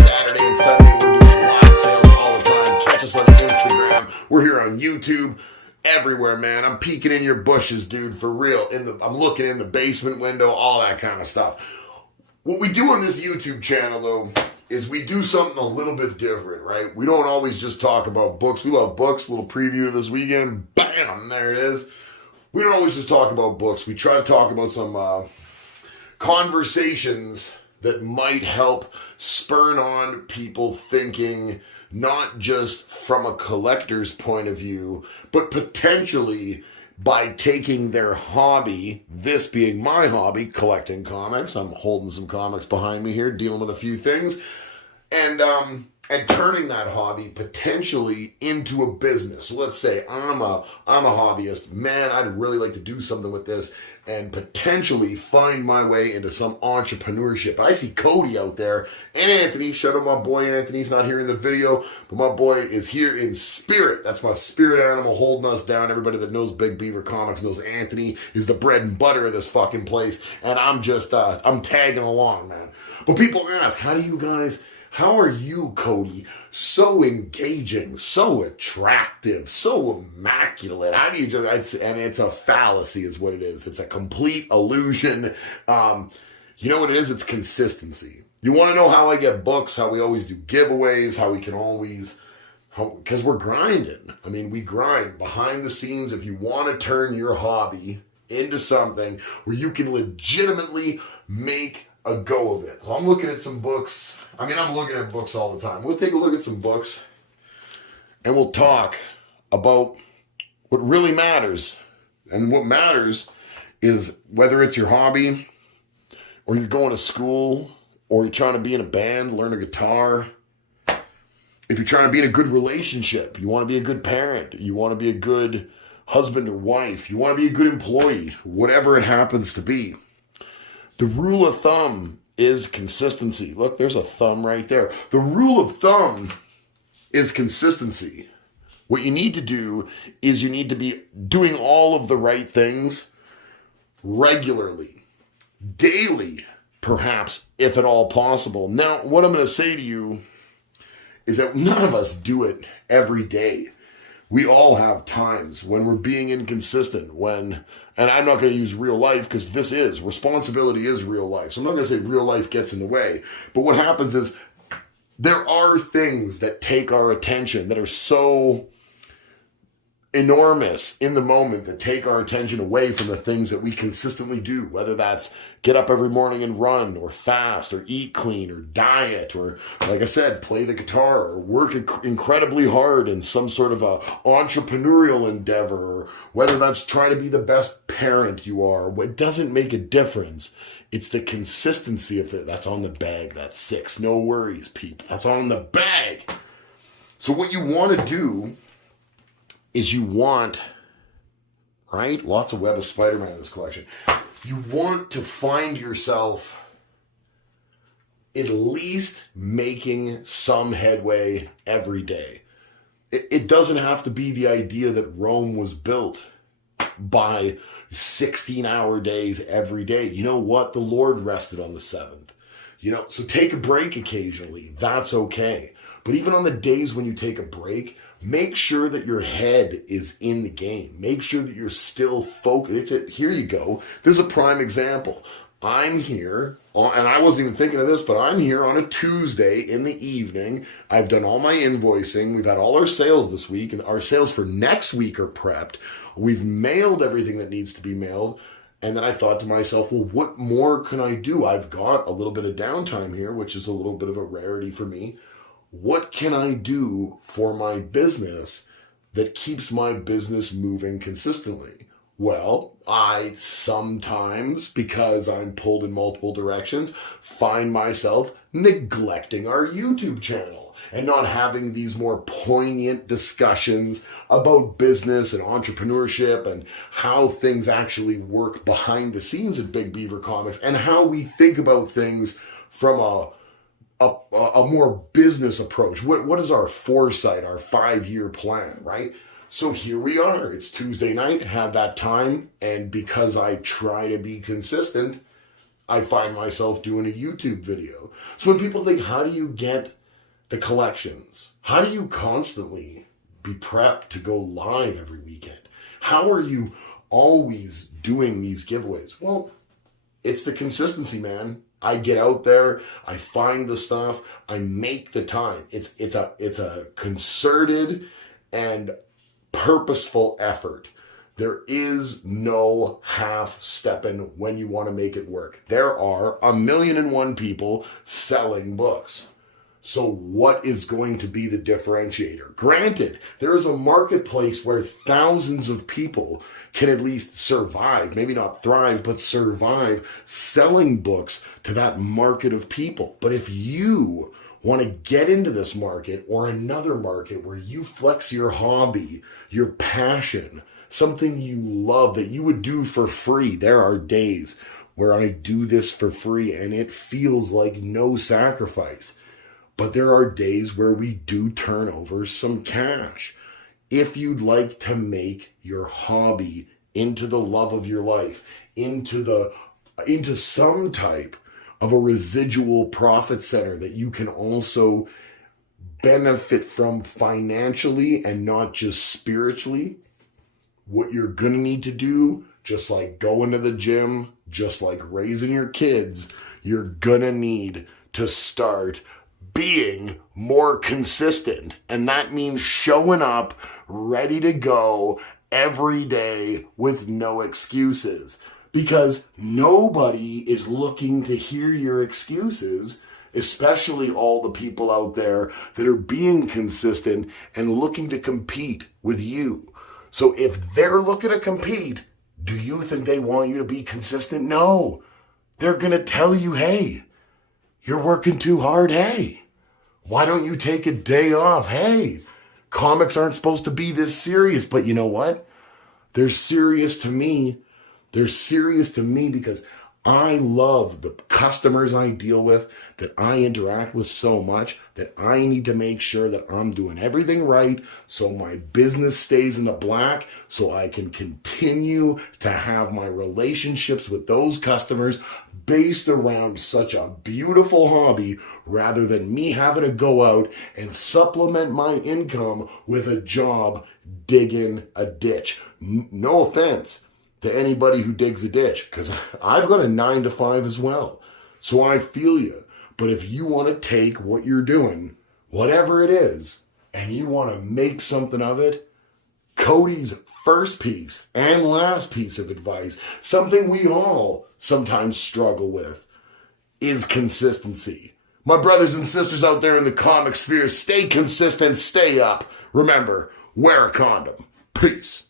Saturday and Sunday. We're doing live sales all the time. Catch us on Instagram. We're here on YouTube. Everywhere, man. I'm peeking in your bushes, dude, for real. I'm looking in the basement window, all that kind of stuff. What we do on this YouTube channel, though, is we do something a little bit different, right? We don't always just talk about books. We love books. A little preview to this weekend. Bam! There it is. We don't always just talk about books. We try to talk about some conversations that might help spur on people thinking not just from a collector's point of view, but potentially by taking their hobby, this being my hobby, collecting comics. I'm holding some comics behind me here, dealing with a few things, and turning that hobby potentially into a business. So let's say I'm a hobbyist. Man, I'd really like to do something with this and potentially find my way into some entrepreneurship. I see Codi out there and Anthony. Shout out my boy Anthony. He's not here in the video, but my boy is here in spirit. That's my spirit animal holding us down. Everybody that knows Big Beaver Comics knows Anthony is the bread and butter of this fucking place. And I'm just, I'm tagging along, man. But people ask, how are you, Codi, so engaging, so attractive, so immaculate? How do you just, and it's a fallacy is what it is. It's a complete illusion. You know what it is? It's consistency. You want to know how I get books, how we always do giveaways, how we can always, because we're grinding. I mean, we grind behind the scenes. If you want to turn your hobby into something where you can legitimately make a go of it. So I'm looking at some books. I mean, I'm looking at books all the time. We'll take a look at some books and we'll talk about what really matters. And what matters is whether it's your hobby or you're going to school or you're trying to be in a band, learn a guitar. If you're trying to be in a good relationship, you want to be a good parent, you want to be a good husband or wife, you want to be a good employee, whatever it happens to be. The rule of thumb is consistency. Look, there's a thumb right there. The rule of thumb is consistency. What you need to do is you need to be doing all of the right things regularly, daily, perhaps, if at all possible. Now, what I'm going to say to you is that none of us do it every day. We all have times when we're being inconsistent, and I'm not going to use real life because responsibility is real life. So I'm not going to say real life gets in the way. But what happens is there are things that take our attention that are so enormous in the moment that take our attention away from the things that we consistently do, whether that's get up every morning and run or fast or eat clean or diet or, like I said, play the guitar or work incredibly hard in some sort of a entrepreneurial endeavor, or whether that's trying to be the best parent you are. It doesn't make a difference. It's the consistency of it. That's on the bag. That's 6. No worries, people. That's on the bag. So what you want to do is right? Lots of Web of Spider-Man in this collection. You want to find yourself at least making some headway every day. It doesn't have to be the idea that Rome was built by 16-hour days every day. You know what? The Lord rested on the 7th. So take a break occasionally. That's okay. But even on the days when you take a break, make sure that your head is in the game. Make sure that you're still focused. Here you go. This is a prime example. I'm here, and I wasn't even thinking of this, but I'm here on a Tuesday in the evening. I've done all my invoicing. We've had all our sales this week, and our sales for next week are prepped. We've mailed everything that needs to be mailed. And then I thought to myself, well, what more can I do? I've got a little bit of downtime here, which is a little bit of a rarity for me. What can I do for my business that keeps my business moving consistently? Well, I sometimes, because I'm pulled in multiple directions, find myself neglecting our YouTube channel and not having these more poignant discussions about business and entrepreneurship and how things actually work behind the scenes at Big Beaver Comics and how we think about things from a more business approach. What is our foresight, our 5-year plan, right? So here we are. It's Tuesday night, have that time, and because I try to be consistent, I find myself doing a YouTube video. So when people think, how do you get the collections? How do you constantly be prepped to go live every weekend? How are you always doing these giveaways? Well, it's the consistency, man. I get out there, I find the stuff, I make the time. It's a concerted and purposeful effort. There is no half-stepping when you want to make it work. There are 1,000,001 people selling books. So what is going to be the differentiator? Granted, there is a marketplace where thousands of people can at least survive, maybe not thrive, but survive selling books to that market of people. But if you want to get into this market or another market where you flex your hobby, your passion, something you love that you would do for free. There are days where I do this for free and it feels like no sacrifice. But there are days where we do turn over some cash. If you'd like to make your hobby into the love of your life, into some type of a residual profit center that you can also benefit from financially and not just spiritually, what you're gonna need to do, just like going to the gym, just like raising your kids, you're gonna need to start being more consistent. And that means showing up ready to go every day with no excuses. Because nobody is looking to hear your excuses, especially all the people out there that are being consistent and looking to compete with you. So if they're looking to compete, do you think they want you to be consistent? No. They're going to tell you, hey, you're working too hard. Hey, why don't you take a day off? Hey, comics aren't supposed to be this serious. But you know what? They're serious to me. They're serious to me because I love the customers I deal with, that I interact with so much, that I need to make sure that I'm doing everything right so my business stays in the black, so I can continue to have my relationships with those customers based around such a beautiful hobby rather than me having to go out and supplement my income with a job digging a ditch. No offense to anybody who digs a ditch, because I've got a 9 to 5 as well. So I feel you. But if you want to take what you're doing, whatever it is, and you want to make something of it, Codi's first piece and last piece of advice, something we all sometimes struggle with, is consistency. My brothers and sisters out there in the comic sphere, stay consistent, stay up. Remember, wear a condom. Peace.